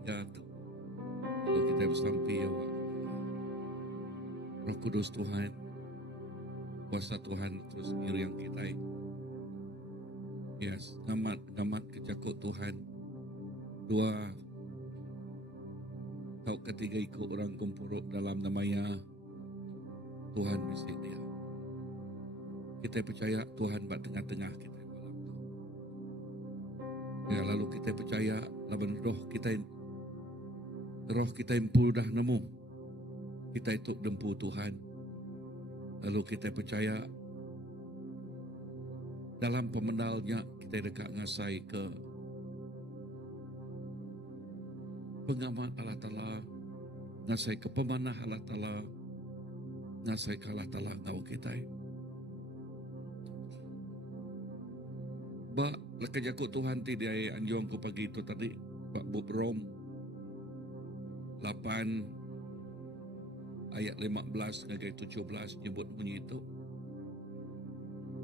tiga tu. Kalau kita bersampai awak Roh Kudus Tuhan, kuasa Tuhan terus diri yang kita. Yes, ngamat kejakut Tuhan. Dua kau ketiga ikut orang kumpul dalam namanya Tuhan mesti dia. Kita percaya Tuhan buat tengah-tengah kita malam tu. Ya, lalu kita percaya laban roh kita impul dah nemu. Kita itu dempu Tuhan. Lalu kita percaya dalam pemenalnya kita dekat ngasai ke pengamat Allah Ta'ala, ngasai ke pemanah Allah Ta'ala, ngasai ke Allah Ta'ala ngau kita. Ba, lekejakut Tuhan ti dia anjong ko pagi itu tadi, Pak Bob Rom 8 ayat 15 ngagai 17 nyebut bunyi itu.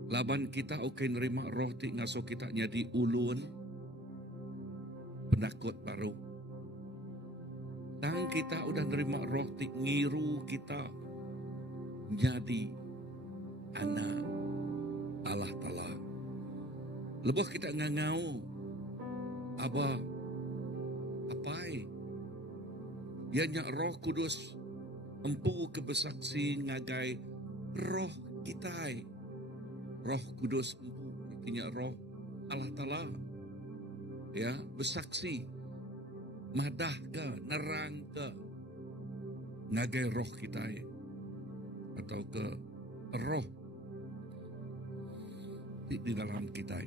Laban kita okay nerima roh ti ngaso kita jadi ulun penakut baru. Tang kita udah nerima roh ti ngiru kita jadi anak Allah Ta'ala. Lepas kita ngangau apa apai ianya Roh Kudus empu kebesaksi ngagai roh kita. Roh Kudus empu artinya roh Allah Ta'ala. Ya, bersaksi madah ke, nerang ke ngagai roh kita atau ke roh di dalam kita.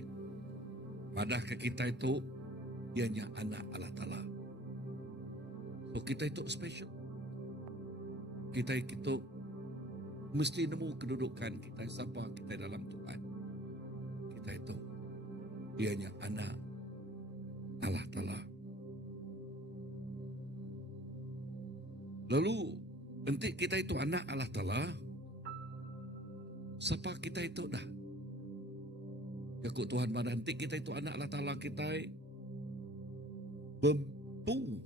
Madah ke kita itu ianya anak Allah Ta'ala. So kita itu special. Kita itu mesti nemu kedudukan kita siapa kita dalam Tuhan. Kita itu ianya anak Allah Ta'ala. Lalu nanti kita itu anak Allah Ta'ala, siapa kita itu dah? Yakut Tuhan pada nanti kita itu anak Allah Ta'ala, kita bempu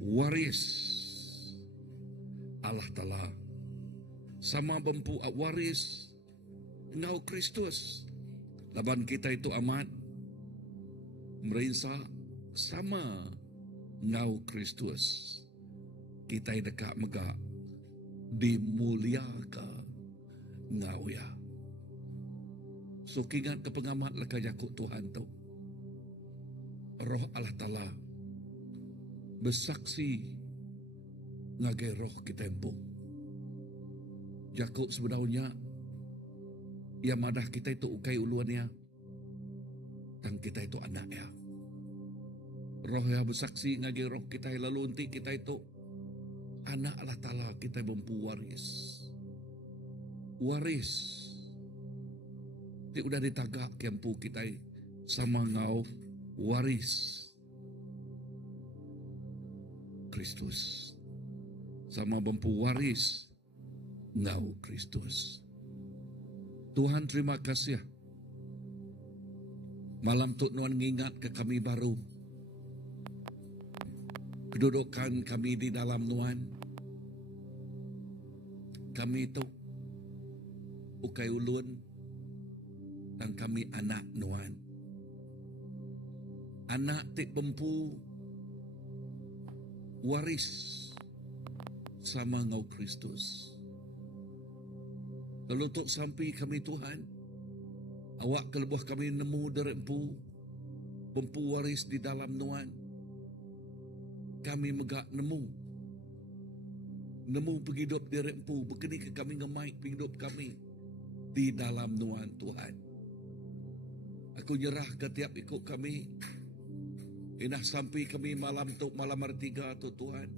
waris Allah Ta'ala. Sama bempu waris ngau Kristus. Laban kita itu amat merisa sama ngau Kristus. Kita dekat megak dimuliakan ngau ya. So kingat ke pengamat leka jakut Tuhan tu. Roh Allah Ta'ala bersaksi ngagai roh kita empung. Jakut sebenarnya ia madah kita itu ukai uluannya. Dan kita itu anaknya. Roh yang bersaksi ngagai roh kita lalu nanti kita itu anak Allah Ta'ala, kita mampu waris. Waris. Dia udah ditagak kempu kita sama ngau waris Kristus. Sama mampu waris ngau Kristus. Tuhan terima kasih. Malam tu Tuhan ngingat ke kami baru. Kedudukan kami di dalam Tuhan. Kami itu ukai ulun dan kami anak Tuhan. Anak tik bempu waris sama ngau Kristus. Lalu tok sampai kami Tuhan, awak kelebuh kami nemu derempu bempu waris di dalam Tuhan. Kami megak nemu penghidup derempu, begini ke kami ngemai penghidup kami di dalam Tuhan Tuhan. Aku nyerah ke tiap ikut kami. Inah sampai kami malam tu malam artiga tu Tuhan.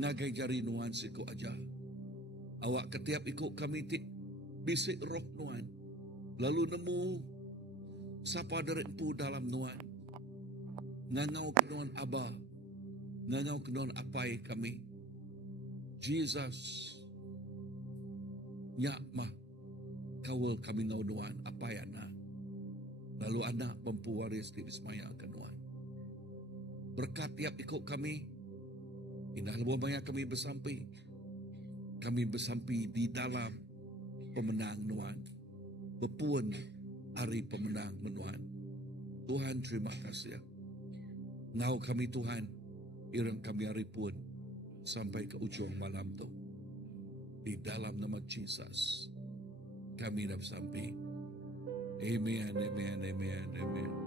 Ngagai jari Tuhan siku aja. Awak ketiap ikut kami bisik roh Tuhan. Lalu nemu siapa derempu dalam Tuhan. Ngangau ke Tuhan Abah. Ngangau ke Tuhan apai kami. Jesus. Nyak mah. Kawal kami ngau Tuhan apai anak. Lalu anak mampu waris di Bismaya ke Tuhan. berkat tiap ikut kami. Indah maya kami bersampai. Kami bersampai di dalam pemenang Nuan. Berpuan hari pemenang menuan. Tuhan terima kasih. Ngau kami Tuhan, irang kami hari pun sampai ke ujung malam tu. Di dalam nama Jesus, kami dah sampai. Amen, amen, amen, amen.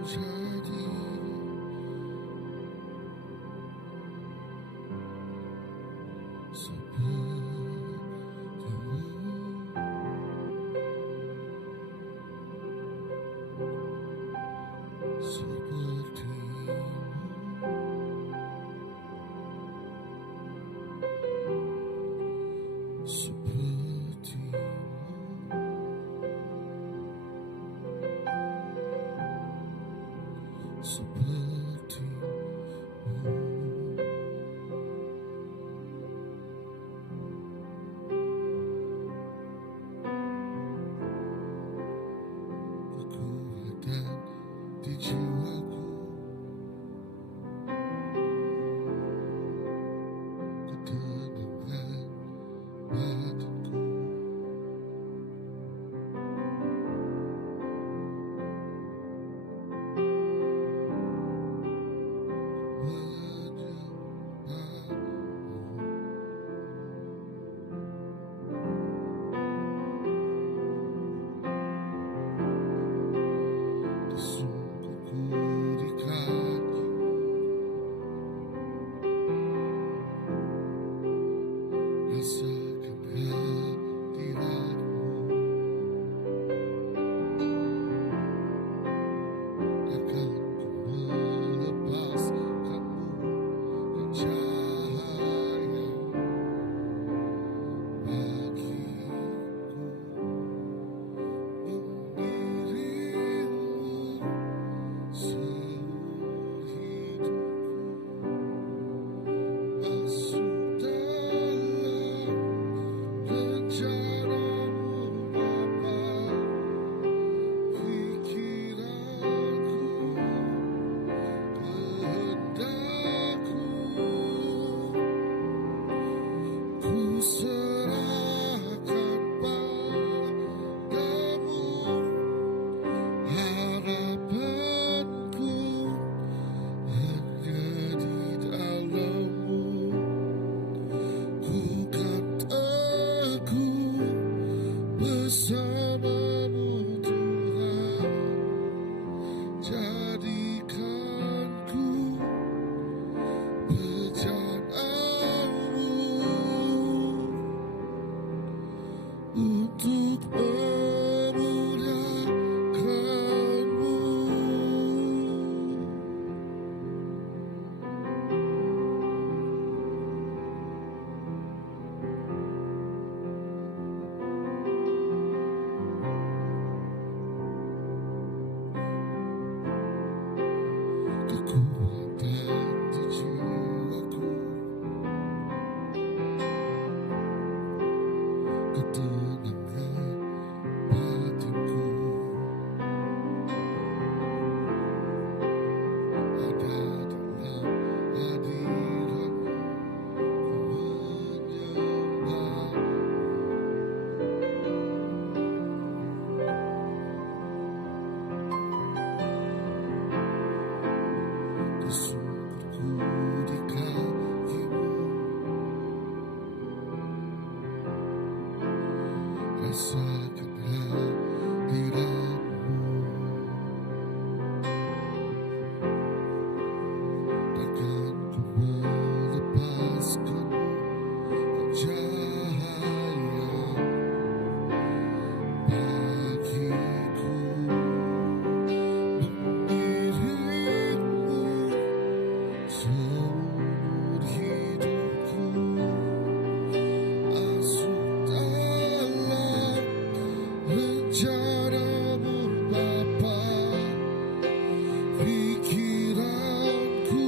jadi kekuatan di jiwaku, ketenangan batinku, bersamamu Tuhan, jadikanku bencanamu untuk memuliakanmu. Kekuatan di jiwaku, ketenangan batinku, ada dalam hadiratmu, ku menyembahmu. Syukurku di kakimu, rasakan hadiratmu, takkan ku melepaskanmu, cahaya bagiku, mengiringmu seumur hidupku, masuk dalam rencanamu Bapa, pikiranku,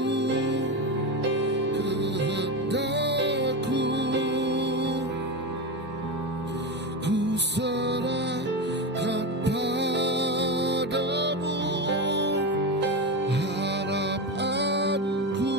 kehendakku, ku serahkan padamu harapanku.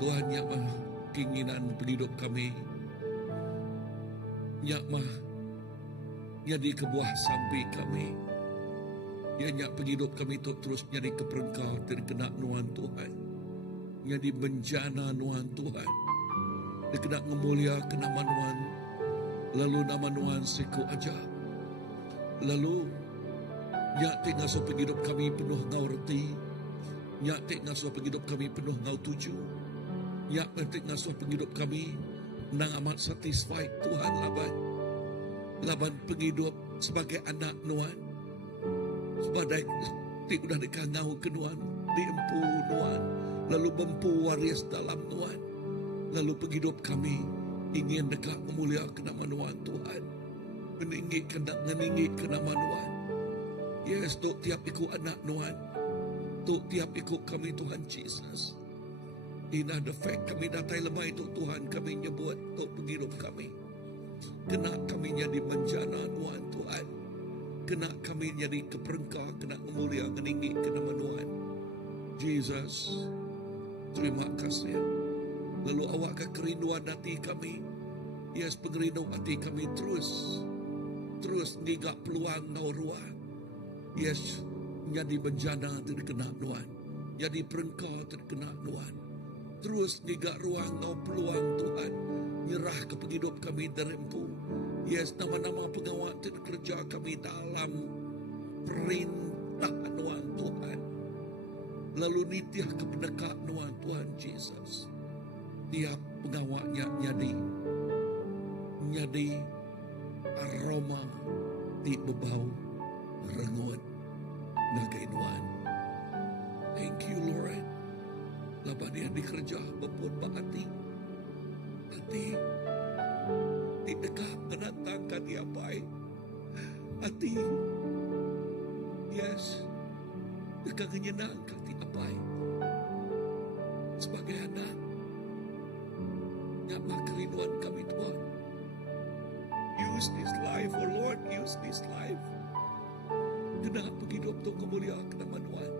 Tuhan, nyak mah keinginan penghidup kami, nyak mah jadi kebuah sampai kami. Ya nyak penghidup kami tu terus jadi keperengkau terkena nuan Tuhan. Jadi bencana nuan Tuhan. Dia kena ngemulia ke nama nuan. Lalu nama nuan siku aja. Lalu nyak tinggal so penghidup kami penuh ngau reti. Nyak tinggal so penghidup kami penuh ngau tuju. Nyak tinggal so penghidup kami nang amat satisfied Tuhan laban penghidup sebagai anak nuan. Sebagai ti udah dikangau ke nuan, diempu nuan, lalu bempu waris dalam nuan. Lalu penghidup kami ingin dekat memuliakan nama nuan Tuhan. Meninggi ke nama nuan. Yes, tok tiap ikut anak nuan. Tok tiap ikut kami Tuhan Jesus. Inah the fact kami datai lemah itu Tuhan kami nyebut tok penghidup kami. Kena kami jadi bencana nuan Tuhan. Kena kami jadi keperengkah, kena memulia, meninggi ke nama Tuhan. Jesus, terima kasih. Lalu awak ke kerinduan hati kami. Yes, pengerindu hati kami terus ngigak peluang ngau ruang. Yes, jadi bencana terkena Tuhan. Jadi perengkau terkena Tuhan. Terus ngigak ruang ngau peluang Tuhan. Nyerah ke penghidup kami derempu. Yes, nama-nama pengawal kerja kami dalam perintah Tuhan Tuhan. Lalu nitiah ke pendekat Tuhan Tuhan Jesus. Tiap pengawalnya nyadi aroma di bebau rengut nagai Tuhan. Thank you Lord. Laban dia dikerja bepun hati dekat menantangkan dia baik. Hati, yes, dekat menyenangkan dia baik. Sebagai anak, nyapa kerinduan kami Tuhan. Use this life, oh Lord, use this life. Kenapa hidup tu kemuliaan nama Tuhan.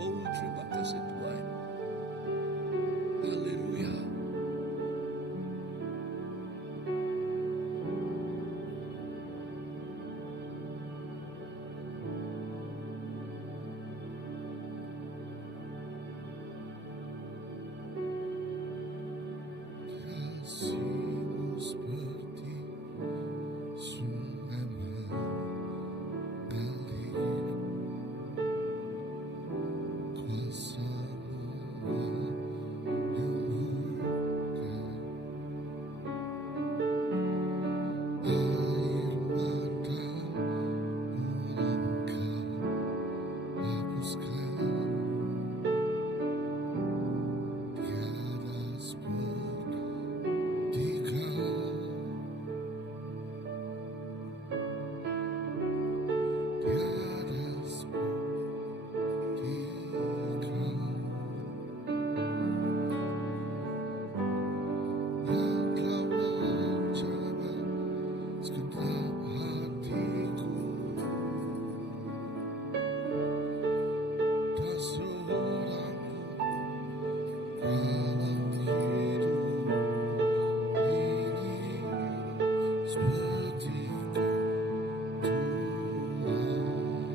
Oh, terima kasih Tuhan. Haleluya. Kasihmu seperti sungai mengalir, kuasa-Mu menyembuhkan, air mata Engkau hapuskan, tiada seperti Kau, tiada seperti Kau, yang telah menjamah segenap hatiku dan seorang dalam hidup ini seperti Kau Tuhan.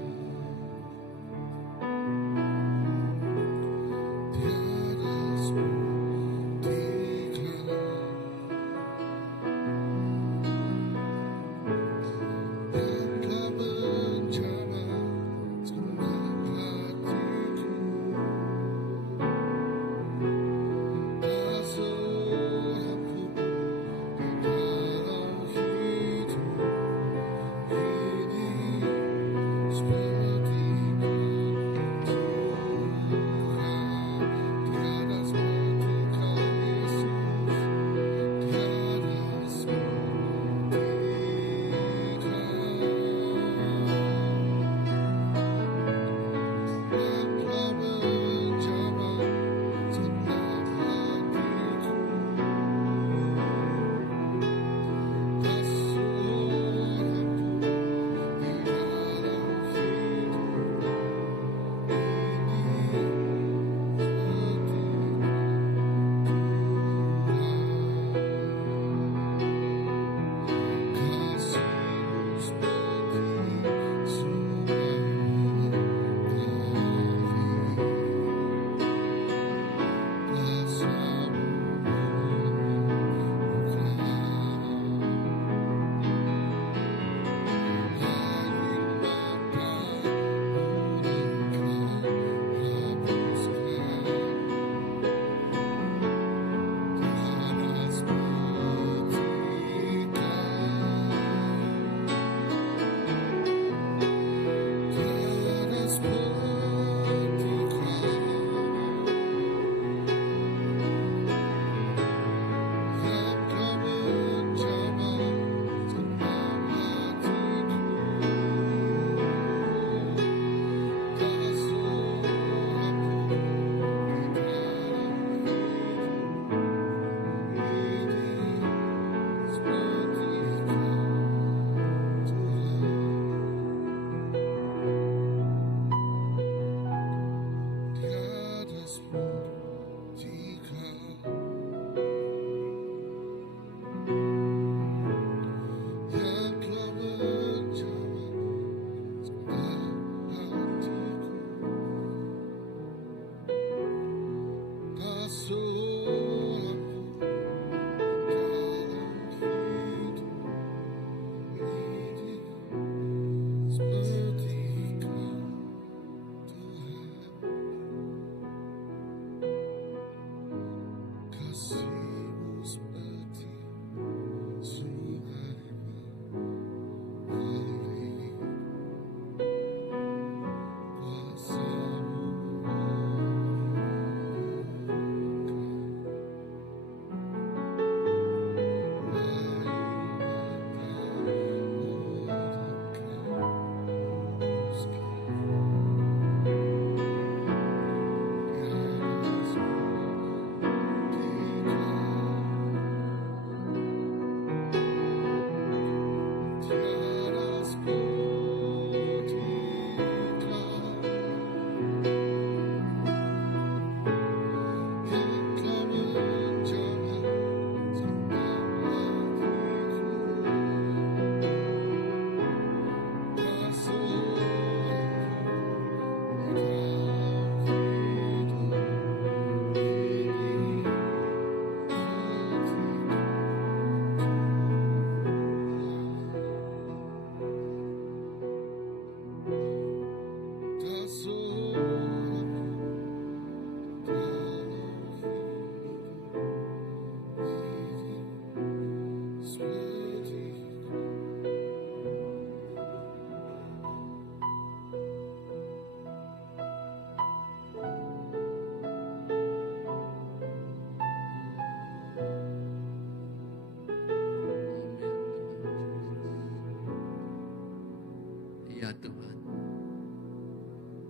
Ya Tuhan,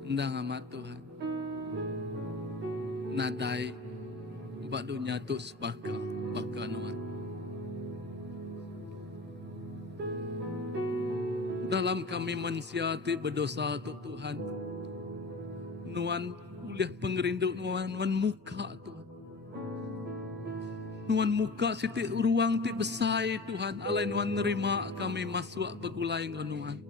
ndang amat Tuhan, nadai badunya tu sebaka baka nuan. Dalam kami mensiati berdosa tu Tuhan, nuan uliah pengerindu nuan muka Tuhan. Nuan muka siti ruang ti besai Tuhan, alai nuan nerima kami masuk begulai nuan.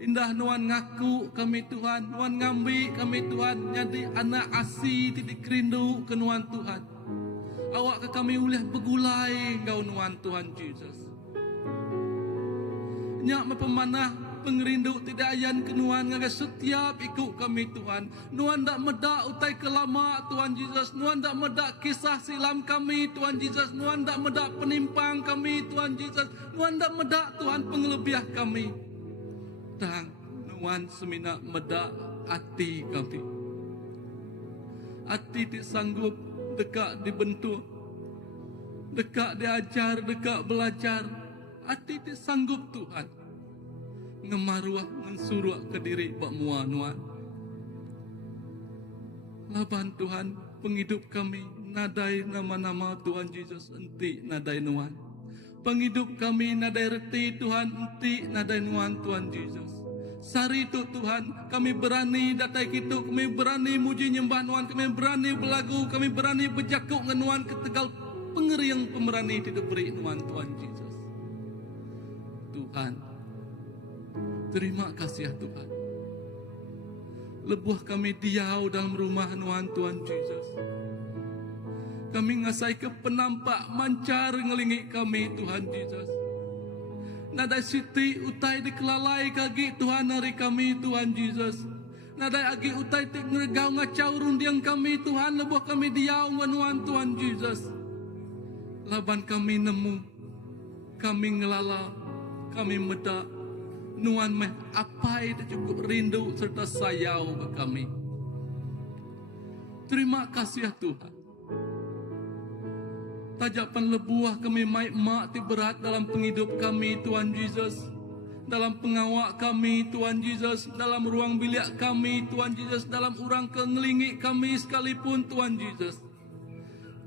Indah nuan ngaku kami Tuhan, nuan ngambi kami Tuhan, jadi anak asi titik rindu ke nuan Tuhan. Awak ke kami uliah begulai engkau nuan Tuhan Jesus. Nyak mepemanah pengerindu tidak ayan ke nuan ngaga setiap ikut kami Tuhan. Nuan dak medak utai kelama Tuhan Jesus, nuan dak medak kisah silam kami Tuhan Jesus, nuan dak medak penimpang kami Tuhan Jesus, nuan dak medak Tuhan pengelebiah kami. Tang nuan semina medak hati kami. Hati tidak sanggup dekat dibentuk, dekat diajar, dekat belajar. Hati tidak sanggup Tuhan ngemaruah mensuruh ke diri bak mua nuan. Laban Tuhan penghidup kami nadai nama-nama Tuhan Yesus enti nadai nuan. Penghidup kami nadai reti Tuhan enti nadai nuan Tuhan Yesus. Sari itu Tuhan kami berani datai kitu, kami berani muji nyembah nuan, kami berani belagu, kami berani berjakuk dengan nuan ketegal pengeriang pemerani tidak beri nuan Tuhan Yesus. Tuhan, terima kasih ya Tuhan. Lebuh kami diau dalam rumah nuan Tuhan Yesus. Kami ngasai ke penampak mancar ngelingi kami Tuhan Yesus. Nadai siti utai dikelalai kagi Tuhan hari kami Tuhan Yesus. Nadai agi utai tik ngeregau ngacau rundiang kami Tuhan. Lebuh kami diau nuan Tuhan Yesus. Laban kami nemu, kami ngelala, kami medak. Nuan meh apai dah cukup rindu serta sayau ke kami. Terima kasih ya Tuhan. Tajapan lebuah kami maik mak ti berat dalam penghidup kami Tuhan Yesus. Dalam pengawak kami Tuhan Yesus. Dalam ruang bilik kami Tuhan Yesus. Dalam urang kengelingi kami sekalipun Tuhan Yesus.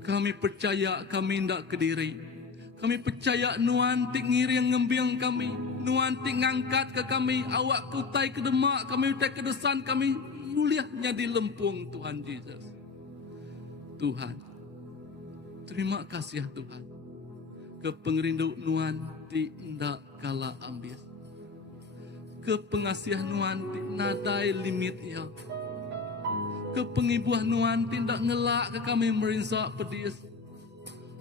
Kami percaya kami ndak kediri. Kami percaya nuan ti ngiring ngembiang kami. Nuan ti ngangkat ke kami. Awak kutai ke demak kami utai ke desan kami. Muliahnya di lempung Tuhan Yesus. Tuhan, terima kasih ya Tuhan. Ke pengerindu nuan ti ndak kala ambis. Ke pengasihan nuan ti nadai limit ya. Ke pengibuah nuan ti ndak ngelak ke kami merinsak pedis.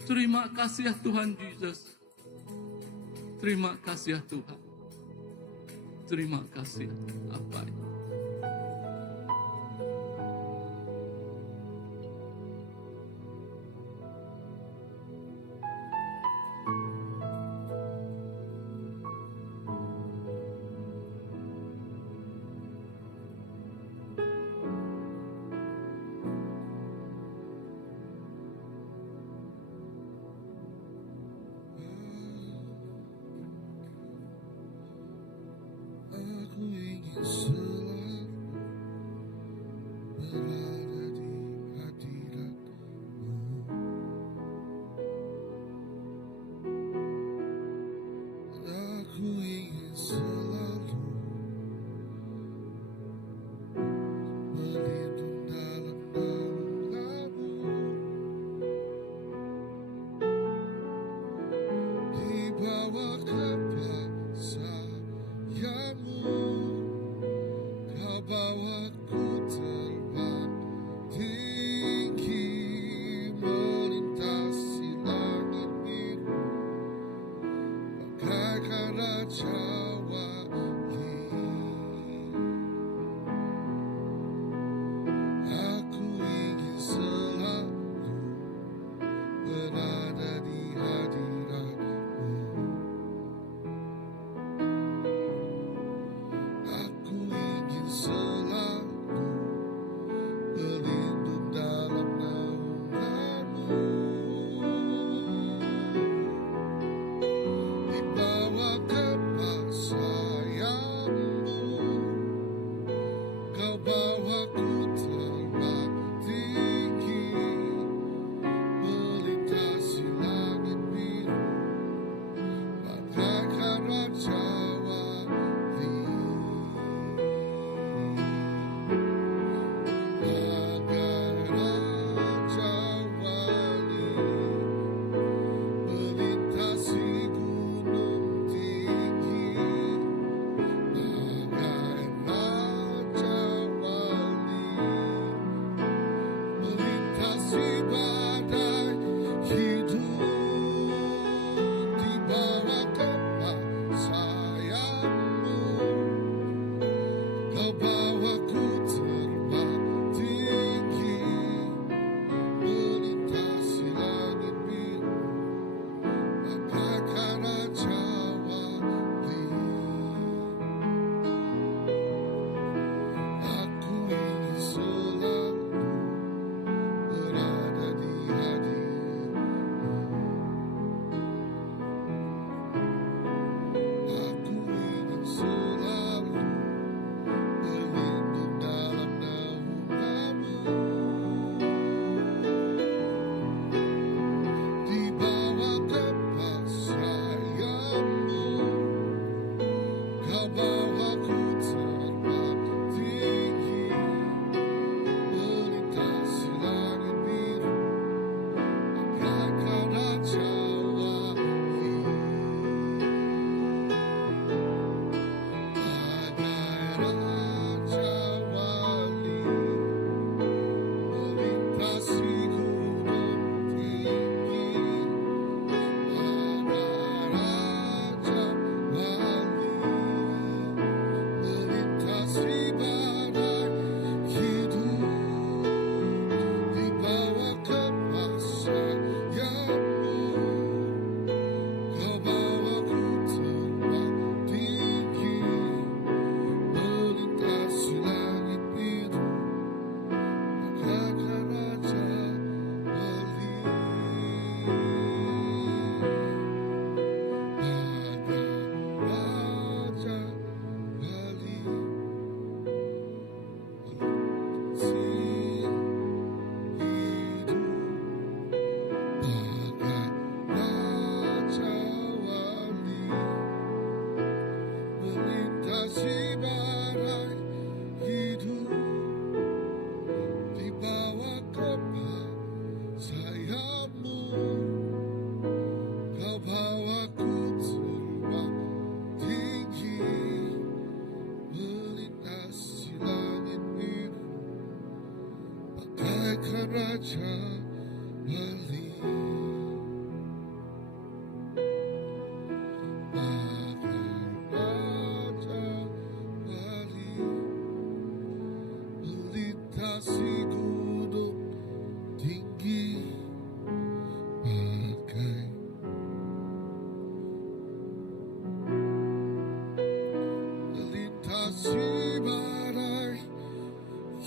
Terima kasih ya Tuhan Yesus. Terima kasih ya Tuhan. Terima kasih apa ini. Aku ingin selalu berada di hadirat-Mu. Aku ingin selalu berlindung dalam naungan-Mu. Di bawah kepasayanmu Kau bawaku terbang tinggi melintasi langit biru bagaikan raja wali. Kau bawaku terbang tinggi, melintasi langit biru, bagaikan raja wali, bagai raja wali, melintasi gunung tinggi, bagai raja wali, melintasi badai hidup, di bawah kekuasaanmu. Kau bawaku terbang tinggi, melintasi langit biru, bagaikan raja wali, bagai raja wali, melintasi hidup, bagai raja wali, melintasi badai hidup, di bawah kepasayanmu. Kau bawaku terbang tinggi, melintasi langit biru, bagaikan raja wali, bagai raja wali, melintasi gunung tinggi, bagai melintasi badai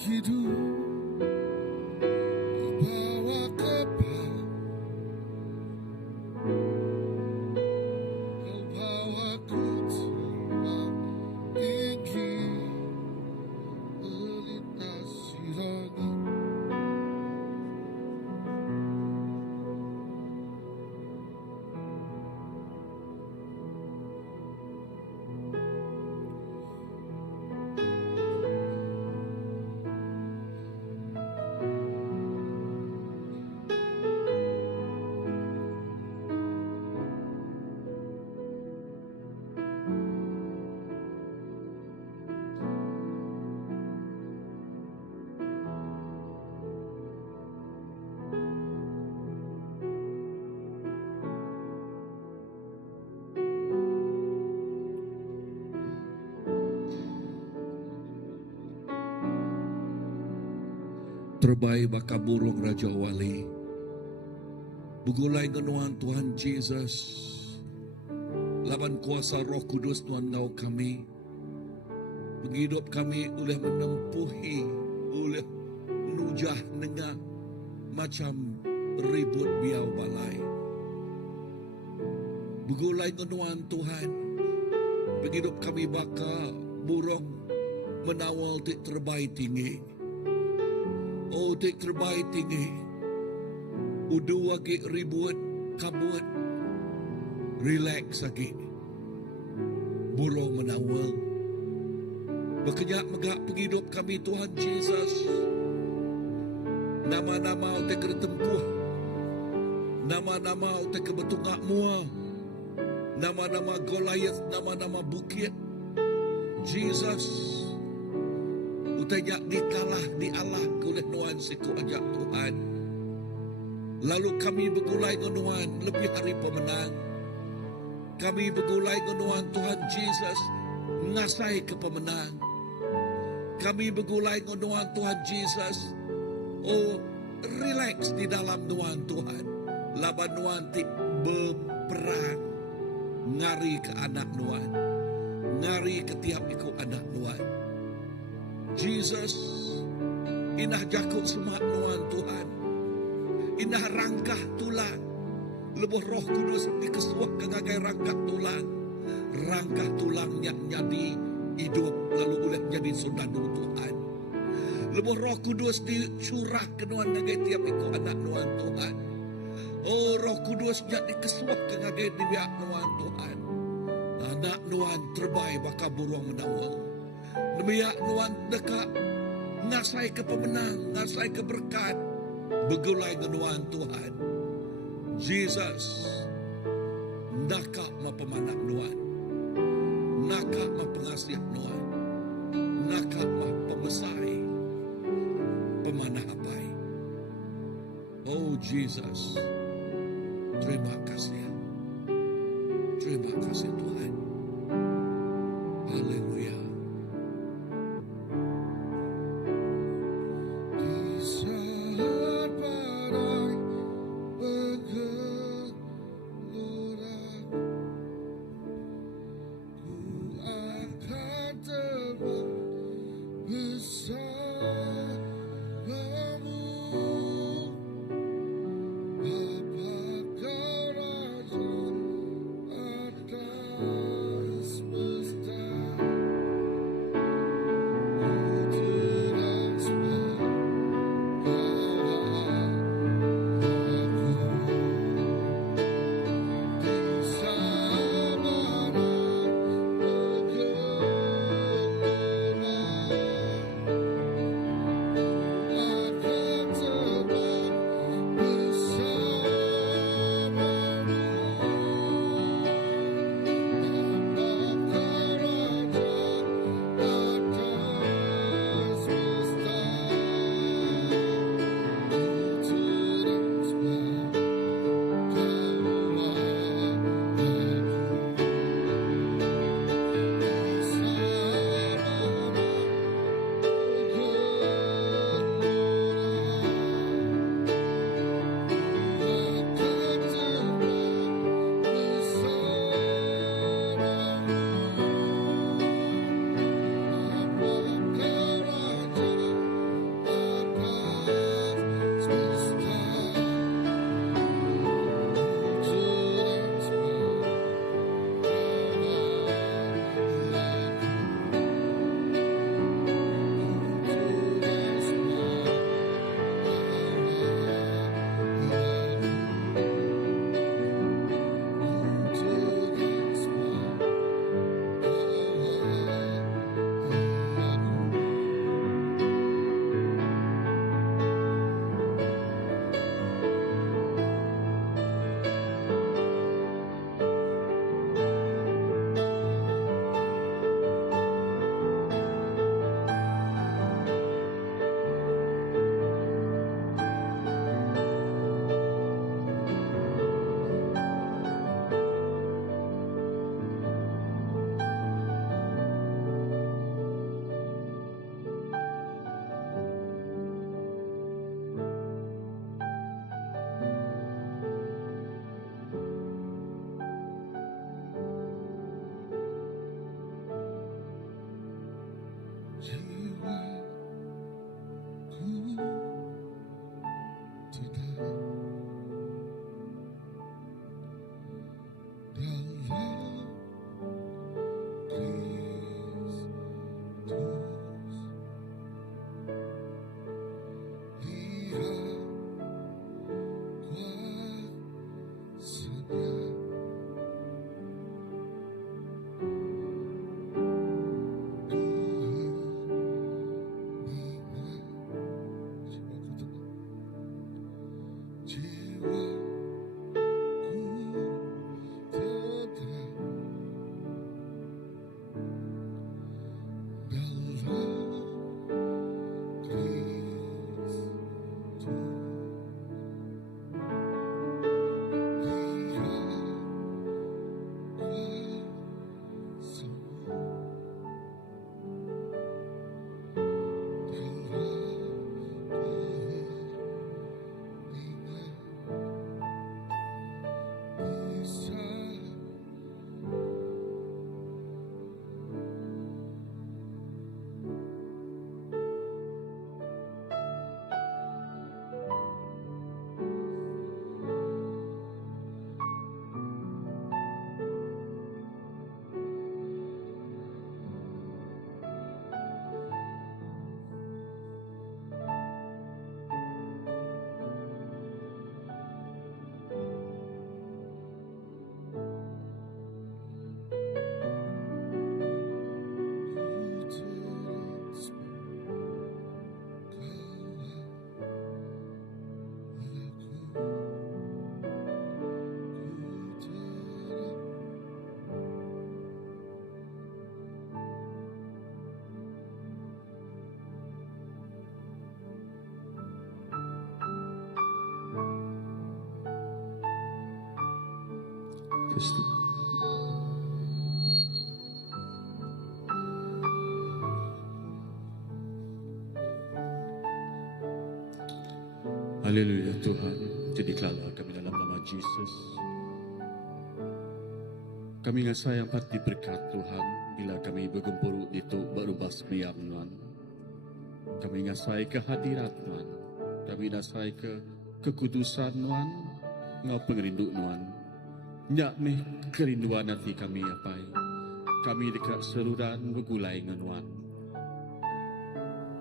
hidup, di bawah kau bawaku terbang tinggi, melintasi langit. Terbaik baka burung Raja Wali. Bugulay nganuan Tuhan Jesus. Laban kuasa Roh Kudus Tuhan ngau kami. Penghidup kami oleh menempuhi, oleh nujah nengah macam ribut biau balai. Bugulay nganuan Tuhan. Penghidup kami baka burung menawal tik terbaik tinggi. Oh, tik terbaik tinggi. Udu lagi ribut, kabut. Relax lagi. Burung menawal. Berkenyak megak penghidup kami Tuhan Jesus. Nama-nama otak keretempuh. Nama-nama otak kebetungak mua. Nama-nama Goliath, nama-nama bukit. Jesus. Utanya dikalah, dialah oleh Tuhan siku ajak Tuhan. Lalu kami bergulai dengan lebih hari pemenang. Kami bergulai dengan Tuhan Jesus ngasai ke pemenang. Kami bergulai dengan Tuhan Jesus. Oh, relax di dalam Tuhan Tuhan. Laban Tuhan tik berperang. Ngari ke anak Tuhan. Ngari ke tiap ikut anak Tuhan. Jesus, inah jakut semak Tuhan Tuhan. Inah rangkah tulang. Lebuh Roh Kudus dikesuak ke ngagai rangkah tulang. Rangkah tulangnya jadi hidup lalu boleh jadi sundanu Tuhan. Lebuh Roh Kudus dicurah ke nuan ngagai tiap ikut anak nuan Tuhan. Oh, Roh Kudus jadi dikesuak ke ngagai tiap nuan Tuhan. Anak nuan terbaik baka buruang menawang. Demiak nuan dekat ngasai ke pemenang, ngasai ke berkat. Begulai nuan Tuhan. Jesus, nakak ma pemanak nuan. Nakak ma pengasih nuan. Nakak ma pemesai. Pemanah apai. Oh Jesus, terima kasih. Terima kasih Tuhan. Haleluya. Di saat badai bergelora, ku akan terbang bersamamu. Bapa kau Raja atas semesta, ku transfer Kristi. Haleluya Tuhan, jadikanlah kami dalam nama Yesus. Kami ngasai yang pati berkat Tuhan, bila kami bergempur itu berubah sembiam Tuhan. Kami ngasai kehadirat Tuhan, kami ngasai kekudusan Tuhan, ngau pengerindu Tuhan. Nyak meh kerinduan hati kami apai. Kami dekat serudan bergulai ngenuan.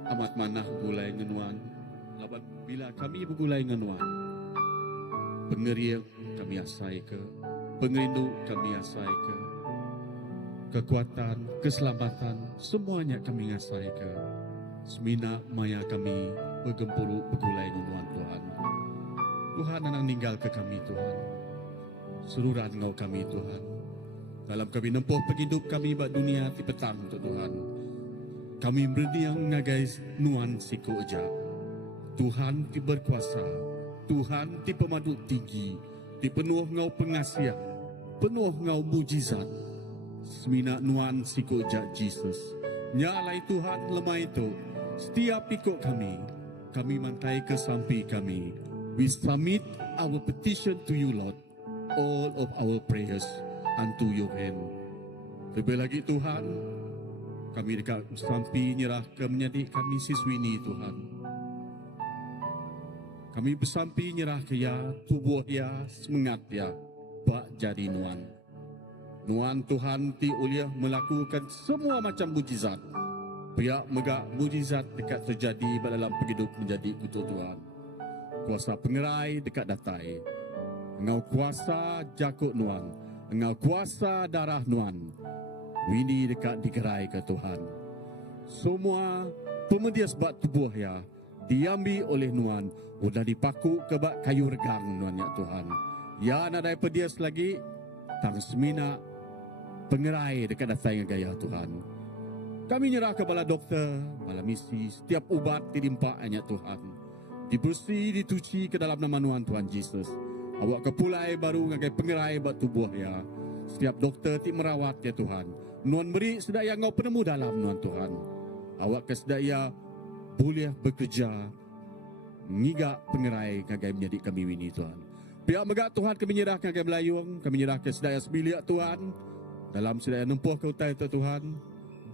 Amat manah gulai ngenuan. Laban bila kami bergulai ngenuan, pengeriak kami asai ke, pengerindu kami asai ke, kekuatan, keselamatan, semuanya kami asai ke. Semina maya kami bergempuru bergulai ngenuan Tuhan. Tuhan anak ninggal ke kami Tuhan. Seluruh ngau kami Tuhan. Dalam kami nempuh penghidup kami bak dunia ti petang tu Tuhan. Kami berdiam ngagai nuan siku ejak. Tuhan ti berkuasa, Tuhan ti pemadu tinggi, ti penuh ngau pengasihan, penuh ngau mujizat. Semina nuan siku ejak Jesus. Nyalai Tuhan lemah itu, setiap ikut kami mantai ke sampi kami. We submit our petition to you Lord. All of our prayers unto your hand. Lebih lagi Tuhan, kami dekat sampai nyerah ke menjadi kami siswi ini Tuhan. Kami bersampai nyerah ke ya, tubuh ya, semangat ya, bak jadi nuan. Nuan Tuhan ti uliah melakukan semua macam mujizat. Pihak megak mujizat dekat terjadi dalam hidup menjadi kutu Tuhan. Kuasa pengerai dekat datai. Engau kuasa jakuk nuan, engau kuasa darah nuan. Wini dekat digerai ke Tuhan. Semua pemedias bak tubuh ya diambil oleh nuan, udah dipaku ke bak kayu regang nuan ya Tuhan. Ya nadai pedias lagi tang semina pengerai dekat datai gaya Tuhan. Kami nyerah ke bala doktor, bala misi, setiap ubat didimpak hanya Tuhan. Dibersih, dituci ke dalam nama nuan Tuhan Yesus. Awak kepulai baru ngagai pengerai bat tubuh ya. Setiap doktor ti merawat ya Tuhan. Nuan beri sedaya ngau penemu dalam nuan Tuhan. Awak ke sedaya boleh bekerja ngigak pengerai ngagai menjadi kami wini Tuhan. Pihak megak Tuhan kami nyerah ngagai melayung, kami nyerah ke sedaya sebilik Tuhan. Dalam sedaya nempuh ke utai Tuhan.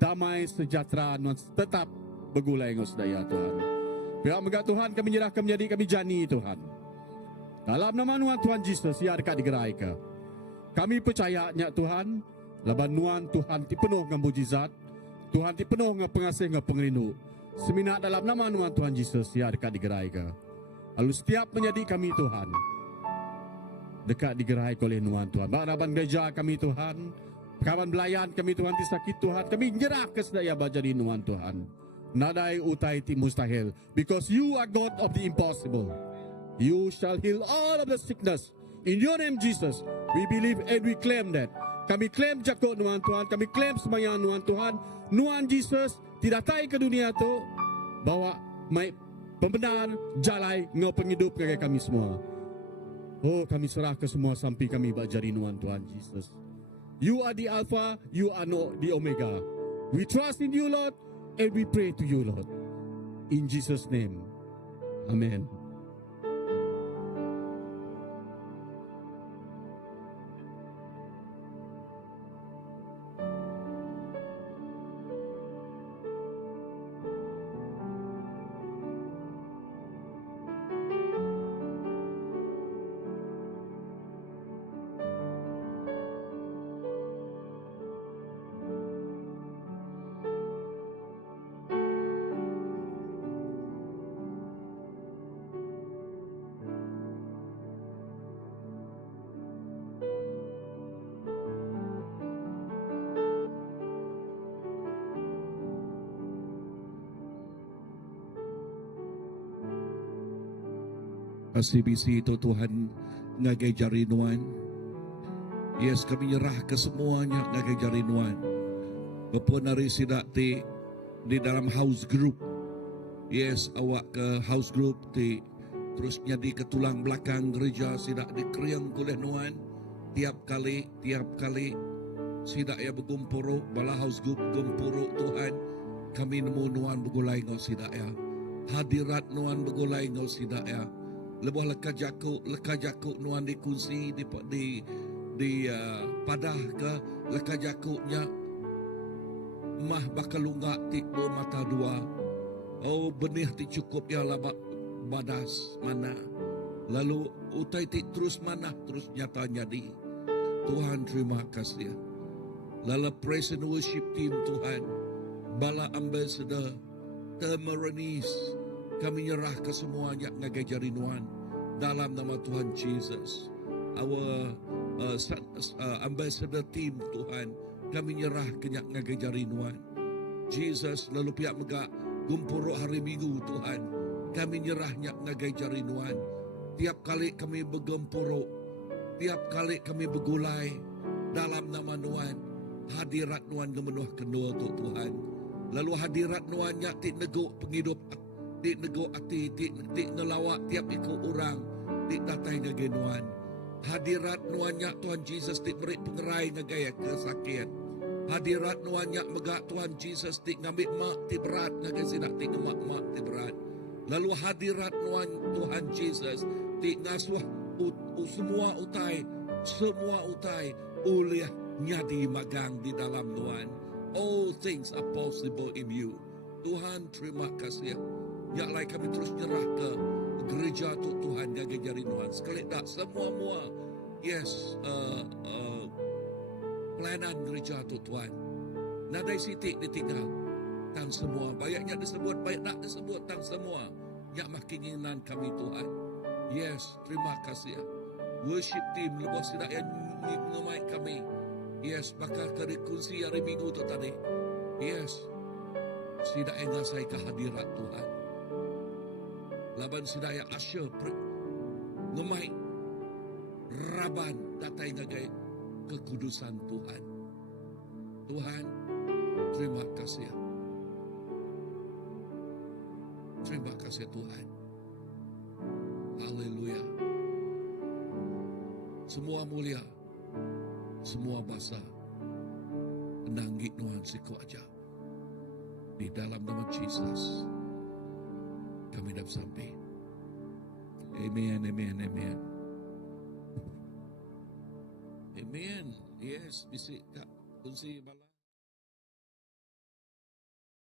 Damai sejahtera nuan tetap bergulai ngau sedaya Tuhan. Pihak megak Tuhan kami nyerah ke menjadi kami jani Tuhan. Dalam nama nuan Tuhan Yesus ya dekat digerai ke. Kami percayanya Tuhan, laban nuan Tuhan ti penuh dengan mujizat, Tuhan ti penuh dengan pengasih dengan pengerindu. Semina dalam nama nuan Tuhan Yesus ya dekat digerai ke. Lalu setiap menjadi kami Tuhan, dekat digerai oleh nuan Tuhan. Baraban gereja kami Tuhan, kawan belayan kami Tuhan ti sakit Tuhan, kami nyerah ke sedaya bajari nuan Tuhan. Nadai utai ti mustahil, because you are God of the impossible. You shall heal all of the sickness. In your name Jesus, we believe and we claim that. Kami claim jakut nuan Tuhan, kami claim sembahyang nuan Tuhan. Nuan Jesus tidak tai ke dunia tu bawa mai pembenar jalai ngau penghidup kepada kami semua. Oh, kami serah ke semua sampai kami bak jadi nuan Tuhan Jesus. You are the Alpha, you are no the Omega. We trust in you Lord and we pray to you Lord. In Jesus name. Amen. CBC itu Tuhan ngagai jarinuan. Yes, kami nyerah ke semuanya ngagai jarinuan. Bapa nari sidak ti di dalam house group. Yes, awak ke house group ti terus jadi ke tulang belakang gereja sidak dikeriang oleh nuan. tiap kali sida ya begumpuro balahaus gumpuro Tuhan, kami nemu nuan begulai ngau sida ya, hadirat nuan begulai ngau sida ya, lebih leka jaku nuan dikunci di padah ke leka jakuknya mah bakal lunggak tikbo mata dua. Oh benih ti cukup ya labak badas mana. Lalu utai ti terus mana terus nyata jadi. Tuhan terima kasih. Lalu praise and worship team Tuhan. Bala ambassador Temeranis. Kami nyerah ke semuanya ngagai jarinuan. Dalam nama Tuhan Jesus. Our ambassador team Tuhan. Kami nyerah kenyak ngagai jarinuan. Jesus lalu pihak megak gumpuro hari Minggu Tuhan. Kami nyerahnya ngagai jarinuan. Tiap kali kami bergempuro, tiap kali kami bergulai dalam nama Nuan, hadirat Nuan gemenuh kedua tu Tuhan. Lalu hadirat Nuannya ti nego penghidup, ti nego ati, ti ngelawak tiap ikut orang, ti datai ngagai Nuan. Hadirat Nuannya Tuhan Jesus ti beri pengerai ngagaya kesakit. Hadirat Nuannya megak Tuhan Jesus ti ngambil mak ti berat ngagai sinak ti ngemak mak ti berat. Lalu hadirat Nuan Tuhan Jesus ti ngasuh semua utai uliah nyadi magang di dalam Tuhan. All things are possible in you. Tuhan terima kasih. Ya lai kami terus nyerah ke gereja tu Tuhan jaga jari Tuhan. Sekali dah semua yes pelayanan gereja tu Tuhan. Nadai sitik ditinggal. Tang semua banyaknya disebut banyak tak disebut tang semua. Yang makinan kami Tuhan. Yes, terima kasih. Worship team lepas tidak yang ngemai kami. Yes, bakal kerekunsi hari Minggu tu tadi. Yes, tidak yang ngasai kehadirat Tuhan. Laban tidak yang asyik ngemai raban datai ngagai kekudusan Tuhan. Tuhan, terima kasih. Terima kasih Tuhan. Haleluya. Semua mulia, semua basa, menanggit Tuhan siku aja. Di dalam nama Jesus, kami dah sampai. Amen, amen, amen. Amen. Yes, bisik tak kunci